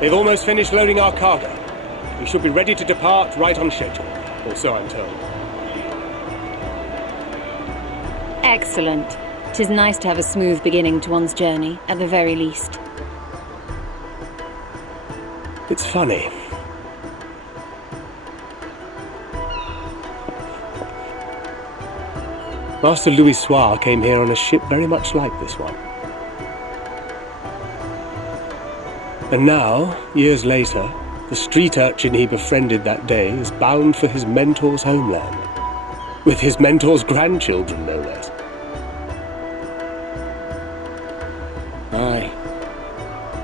They've almost finished loading our cargo. We should be ready to depart right on schedule, or so I'm told. Excellent. 'Tis nice to have a smooth beginning to one's journey, at the very least. It's funny. Master Louis Soir came here on a ship very much like this one. And now, years later, the street urchin he befriended that day is bound for his mentor's homeland. With his mentor's grandchildren, no less. Aye.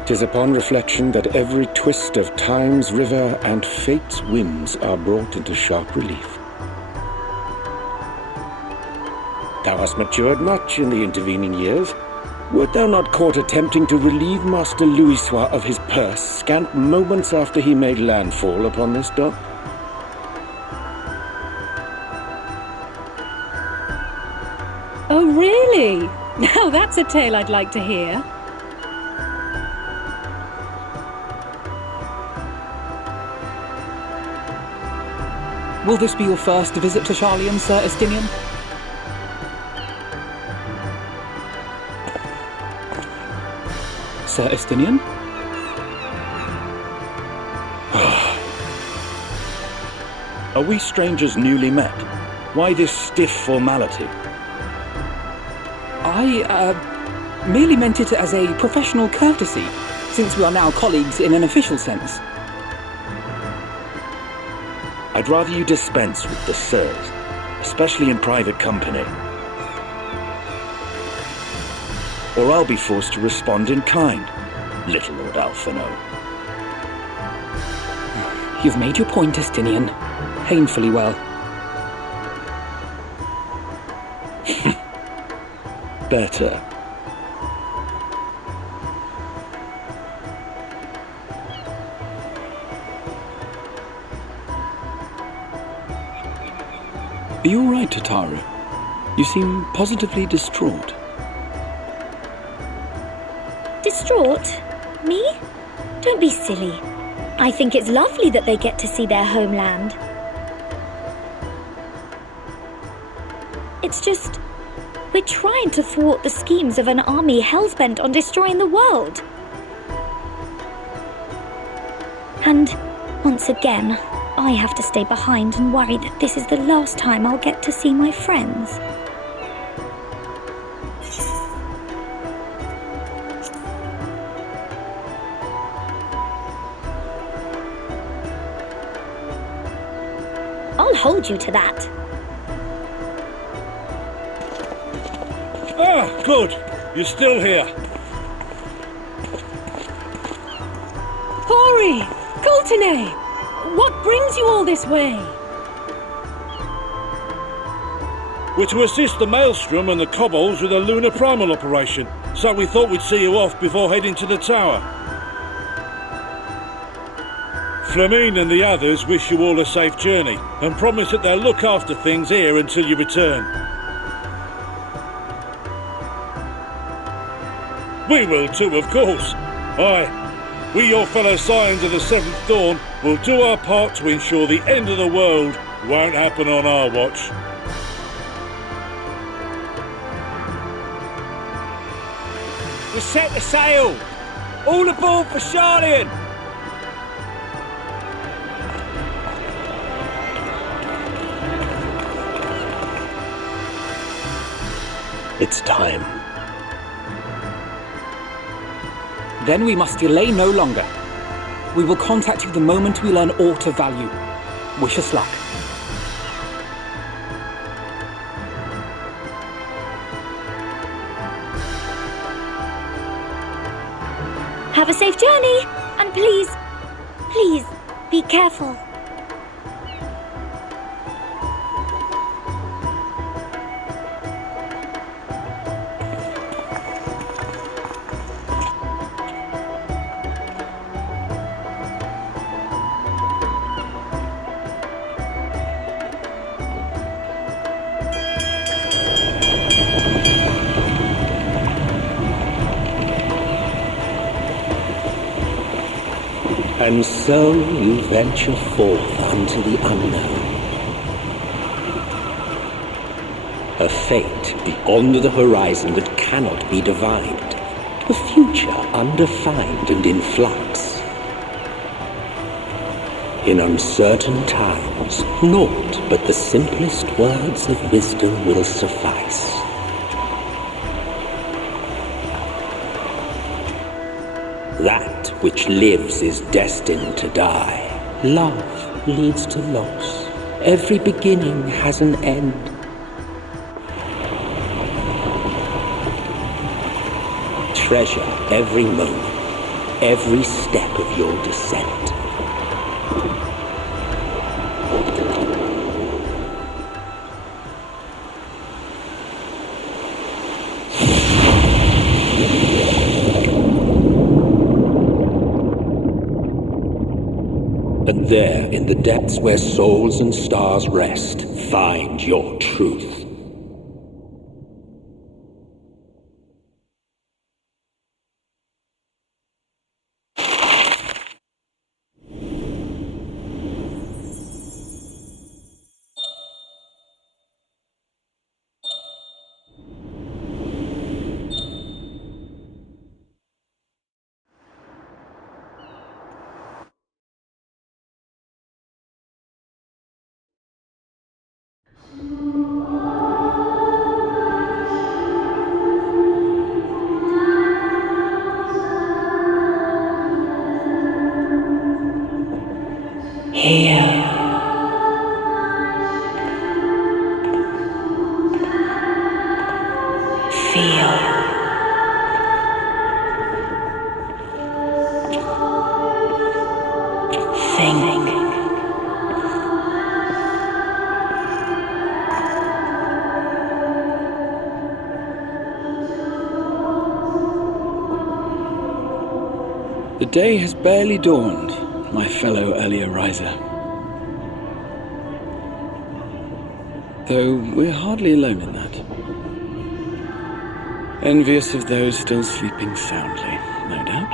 'Tis upon reflection that every twist of time's river and fate's whims are brought into sharp relief. Thou hast matured much in the intervening years. Wert thou not caught attempting to relieve Master Louis Soir of his purse scant moments after he made landfall upon this dock? Oh, really? Now that's a tale I'd like to hear. Will this be your first visit to Charlian, Sir Estinian? Sir Estinian? Are we strangers newly met? Why this stiff formality? I merely meant it as a professional courtesy, since we are now colleagues in an official sense. I'd rather you dispense with the sirs, especially in private company. Or I'll be forced to respond in kind, little Lord Alphino. You've made your point, Estinian. Painfully well. Better. right, Tataru. You seem positively distraught. Distraught? Me? Don't be silly. I think it's lovely that they get to see their homeland. It's just, we're trying to thwart the schemes of an army hell-bent on destroying the world. And once again, I have to stay behind and worry that this is the last time I'll get to see my friends. I'll hold you to that. Ah, good. You're still here. Hori! Coulternay! What brings you all this way? We're to assist the Maelstrom and the Kobolds with a lunar primal operation, so we thought we'd see you off before heading to the tower. Flamine and the others wish you all a safe journey, and promise that they'll look after things here until you return. We will too, of course. Aye. We, your fellow Scions of the Seventh Dawn, will do our part to ensure the end of the world won't happen on our watch. We set the sail! All aboard for Charlian! It's time. Then we must delay no longer. We will contact you the moment we learn aught of value. Wish us luck. Have a safe journey, and please, please, be careful. And so you venture forth unto the unknown. A fate beyond the horizon that cannot be divined. A future undefined and in flux. In uncertain times, naught but the simplest words of wisdom will suffice. That which lives is destined to die. Love leads to loss. Every beginning has an end. Treasure every moment, every step of your descent. And there, in the depths where souls and stars rest, find your truth. The day has barely dawned, my fellow earlier riser. Though we're hardly alone in that. Envious of those still sleeping soundly, no doubt.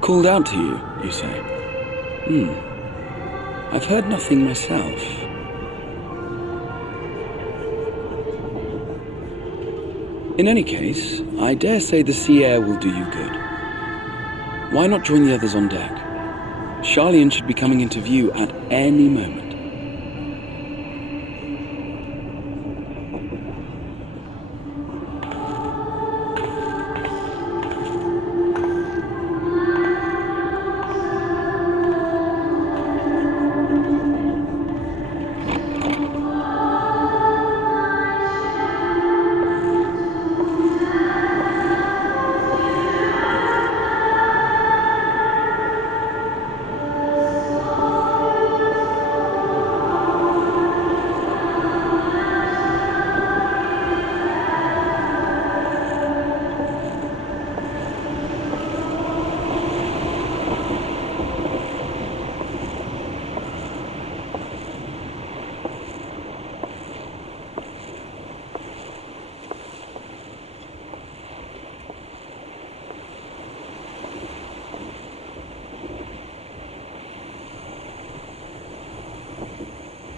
Called out to you, you say? I've heard nothing myself. In any case, I dare say the sea air will do you good. Why not join the others on deck? Charlian should be coming into view at any moment.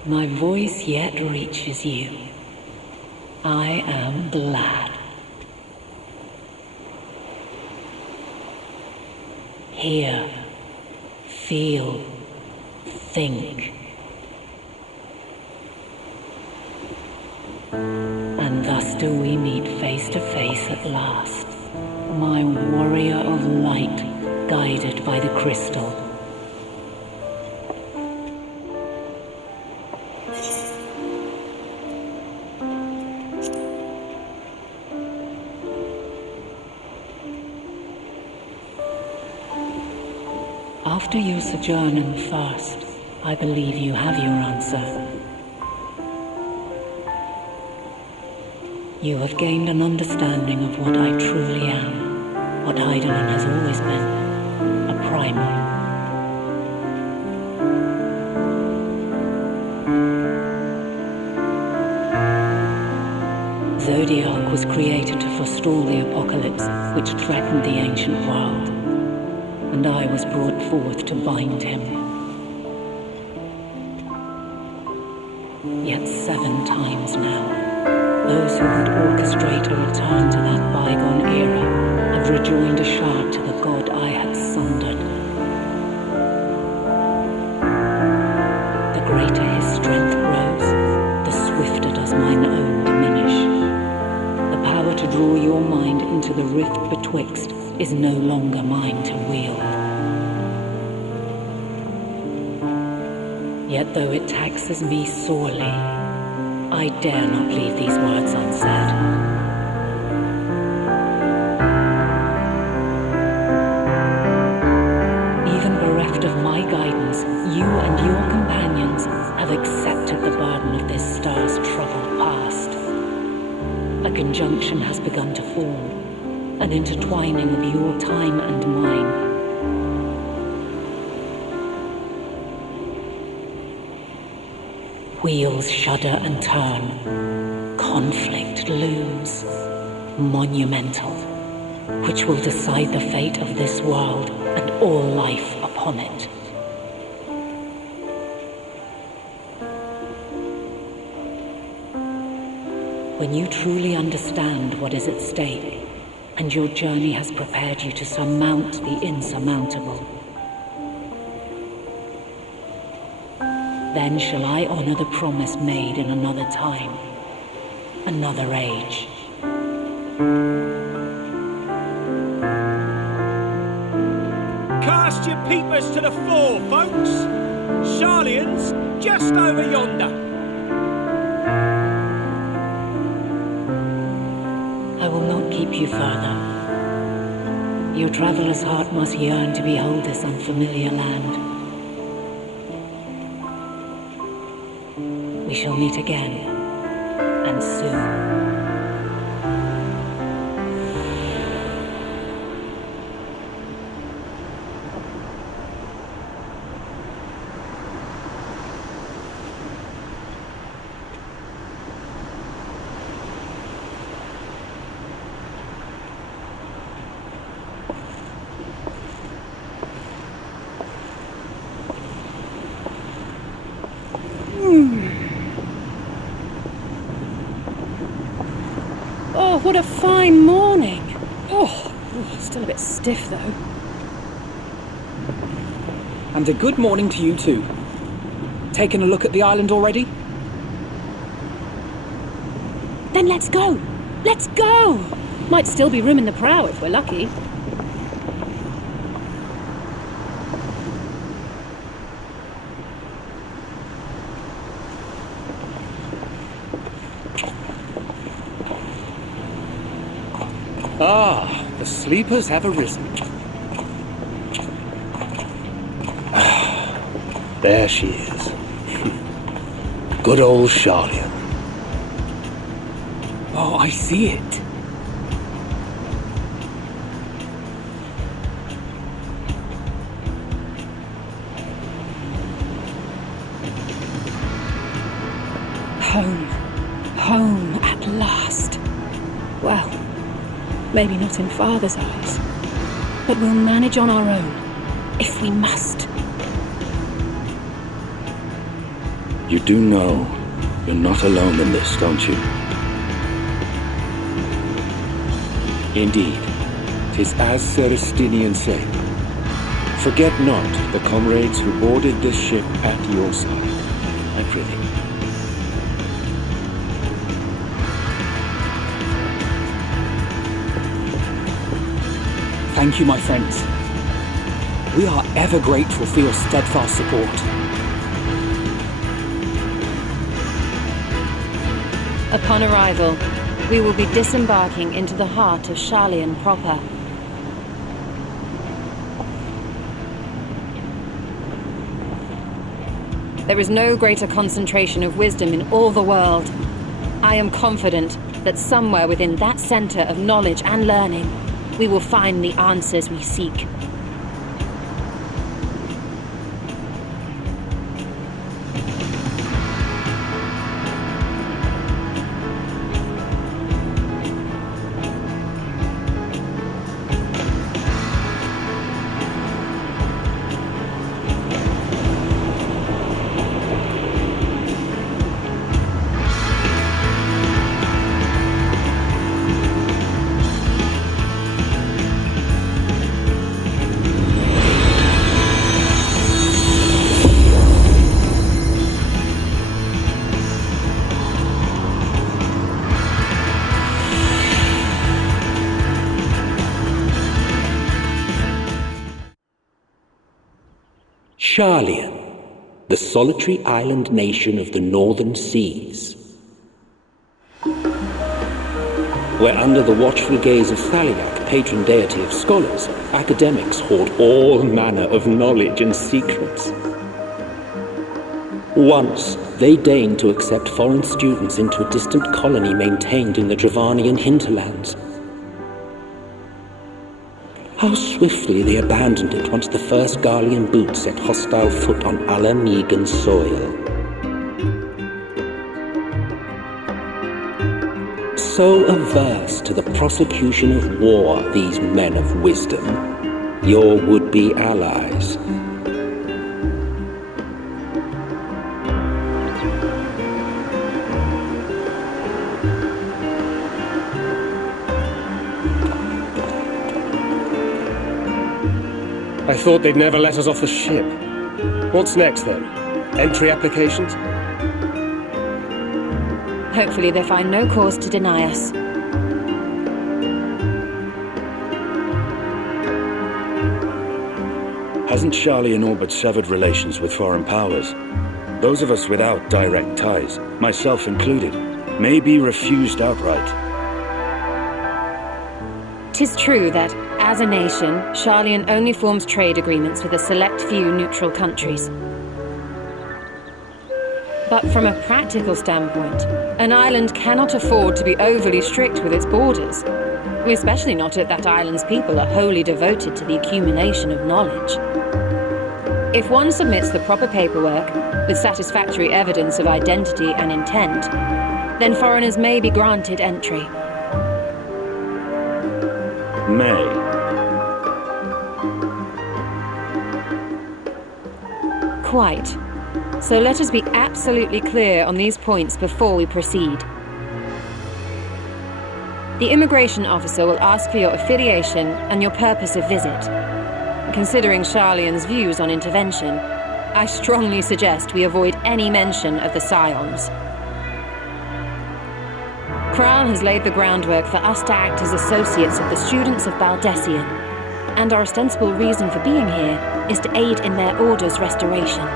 My voice yet reaches you. I am glad. Hear, feel, think. And thus do we meet face to face at last, my warrior of light, guided by the crystal. After your sojourn in the First, I believe you have your answer. You have gained an understanding of what I truly am, what Heidelin has always been, a primal. Zodiac was created to forestall the apocalypse which threatened the ancient world. And I was brought forth to bind him. Yet 7 times now, those who would orchestrate a return to that bygone era have rejoined a shard to the god I had sundered. The greater his strength grows, the swifter does mine own diminish. The power to draw your mind into the rift betwixt is no longer mine to wield. Yet though it taxes me sorely, I dare not leave these words unsaid. Even bereft of my guidance, you and your companions have accepted the burden of this star's troubled past. A conjunction has begun to form, an intertwining of your time and mine. Wheels shudder and turn. Conflict looms, monumental, which will decide the fate of this world and all life upon it. When you truly understand what is at stake, and your journey has prepared you to surmount the insurmountable, then shall I honor the promise made in another time, another age. Cast your peepers to the fore, folks. Charlian's just over yonder. I will not keep you further. Your traveler's heart must yearn to behold this unfamiliar land. We shall meet again, and soon. Oh, what a fine morning. Oh, still a bit stiff though. And a good morning to you too. Taken a look at the island already? Then let's go! Let's go! Might still be room in the prow if we're lucky. Ah, the sleepers have arisen. There she is. Good old Charlian. Oh, I see it. Home. Home at last. Well, maybe not in Father's eyes, but we'll manage on our own, if we must. You do know you're not alone in this, don't you? Indeed, 'tis as Sir Estinian said. Forget not the comrades who boarded this ship at your side, I prithee. Thank you, my friends. We are ever grateful for your steadfast support. Upon arrival, we will be disembarking into the heart of Charlian proper. There is no greater concentration of wisdom in all the world. I am confident that somewhere within that center of knowledge and learning, we will find the answers we seek. Charlian, the solitary island nation of the northern seas. Where under the watchful gaze of Thaliak, patron deity of scholars, academics hoard all manner of knowledge and secrets. Once, they deigned to accept foreign students into a distant colony maintained in the Dravanian hinterlands. How swiftly they abandoned it once the first Garlean boot set hostile foot on Alamegan soil. So averse to the prosecution of war, these men of wisdom, your would-be allies. I thought they'd never let us off the ship. What's next, then? Entry applications? Hopefully they find no cause to deny us. Hasn't Charlian all but severed relations with foreign powers? Those of us without direct ties, myself included, may be refused outright. 'Tis true that, as a nation, Charlian only forms trade agreements with a select few neutral countries. But from a practical standpoint, an island cannot afford to be overly strict with its borders, especially not if that island's people are wholly devoted to the accumulation of knowledge. If one submits the proper paperwork, with satisfactory evidence of identity and intent, then foreigners may be granted entry. May. Quite. So let us be absolutely clear on these points before we proceed. The immigration officer will ask for your affiliation and your purpose of visit. Considering Sharlayan's views on intervention, I strongly suggest we avoid any mention of the Scions. Kral has laid the groundwork for us to act as associates of the students of Baldessian, and our ostensible reason for being here is to aid in their order's restoration.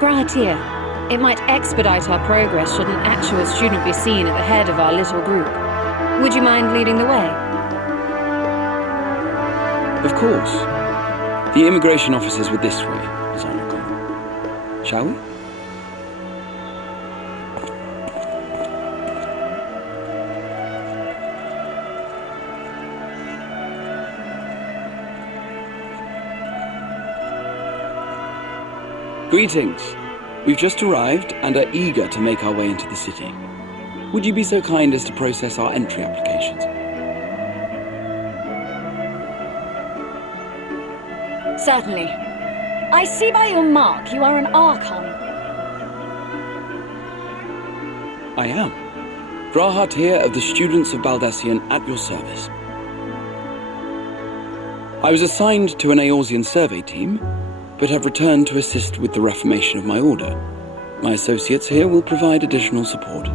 Brahatir, it might expedite our progress should an actual student be seen at the head of our little group. Would you mind leading the way? Of course. The immigration officers were this way, as I recall. Shall we? Greetings. We've just arrived and are eager to make our way into the city. Would you be so kind as to process our entry applications? Certainly. I see by your mark you are an Archon. I am. Brahatir of the Students of Baldessian at your service. I was assigned to an Eorzean survey team, but have returned to assist with the reformation of my order. My associates here will provide additional support.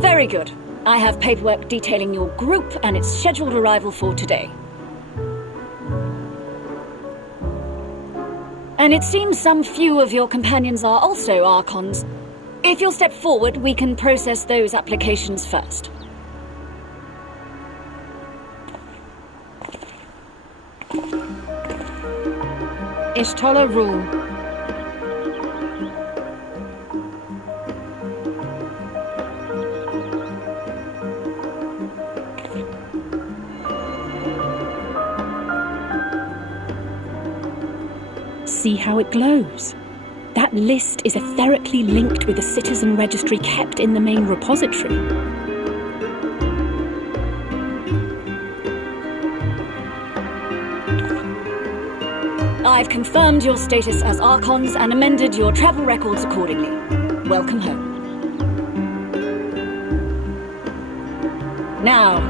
Very good. I have paperwork detailing your group and its scheduled arrival for today. And it seems some few of your companions are also Archons. If you'll step forward, we can process those applications first. Ishtola rule. See how it glows? That list is etherically linked with the citizen registry kept in the main repository. I've confirmed your status as Archons and amended your travel records accordingly. Welcome home. Now,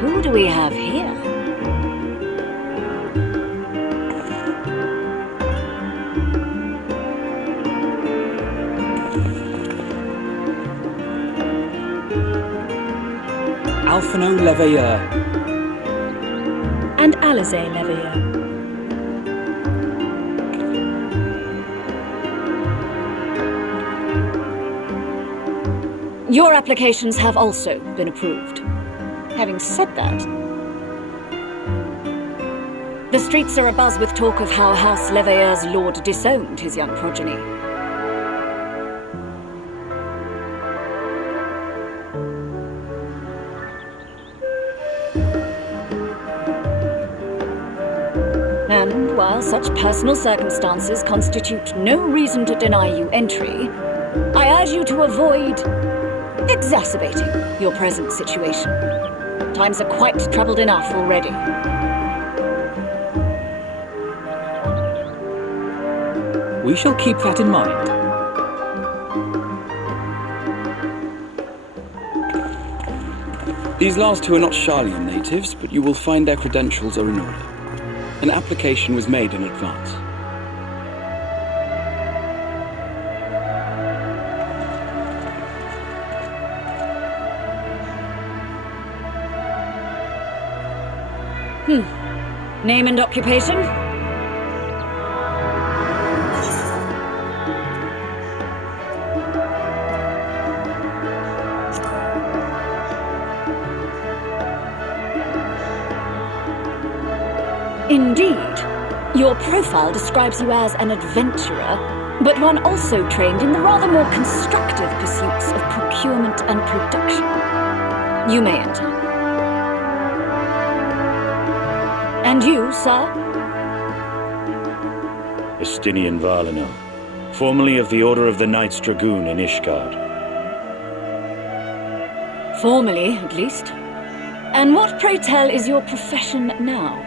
who do we have here? Alphino Leveilleur. And Alizé Leveilleur. Your applications have also been approved. Having said that, the streets are abuzz with talk of how House Leveilleur's lord disowned his young progeny. And while such personal circumstances constitute no reason to deny you entry, I urge you to avoid exacerbating your present situation. Times are quite troubled enough already. We shall keep that in mind. These last two are not Sharlayan natives, but you will find their credentials are in order. An application was made in advance. Name and occupation? Indeed. Your profile describes you as an adventurer, but one also trained in the rather more constructive pursuits of procurement and production. You may enter. And you, sir? Estinian Varlino, formerly of the Order of the Knights Dragoon in Ishgard. Formally, at least. And what, pray tell, is your profession now?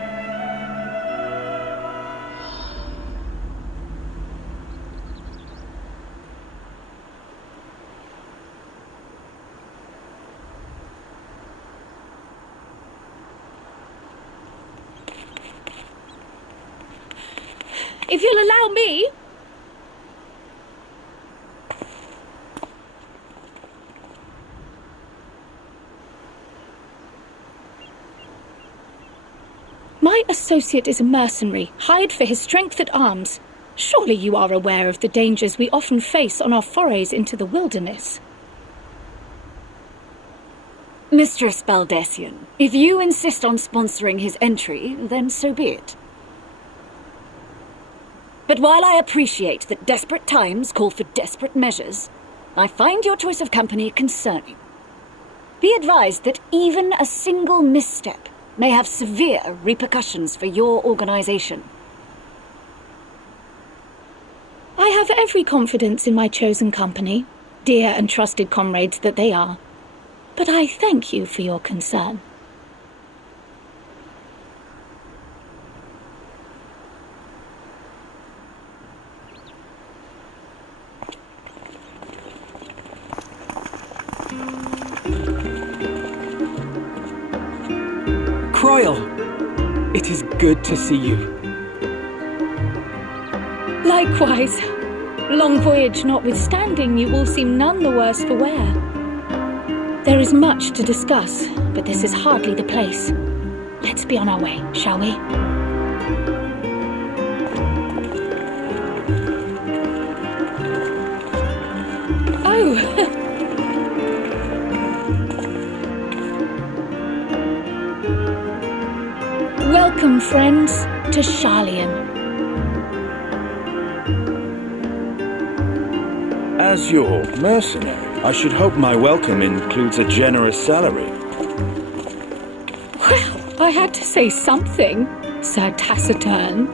If you'll allow me... My associate is a mercenary, hired for his strength at arms. Surely you are aware of the dangers we often face on our forays into the wilderness. Mistress Baldessian, if you insist on sponsoring his entry, then so be it. But while I appreciate that desperate times call for desperate measures, I find your choice of company concerning. Be advised that even a single misstep may have severe repercussions for your organization. I have every confidence in my chosen company, dear and trusted comrades that they are. But I thank you for your concern. Croyle! It is good to see you. Likewise. Long voyage notwithstanding, you all seem none the worse for wear. There is much to discuss, but this is hardly the place. Let's be on our way, shall we? Oh! Welcome, friends, to Sharlayan. As your mercenary, I should hope my welcome includes a generous salary. Well, I had to say something, Sir Taciturn.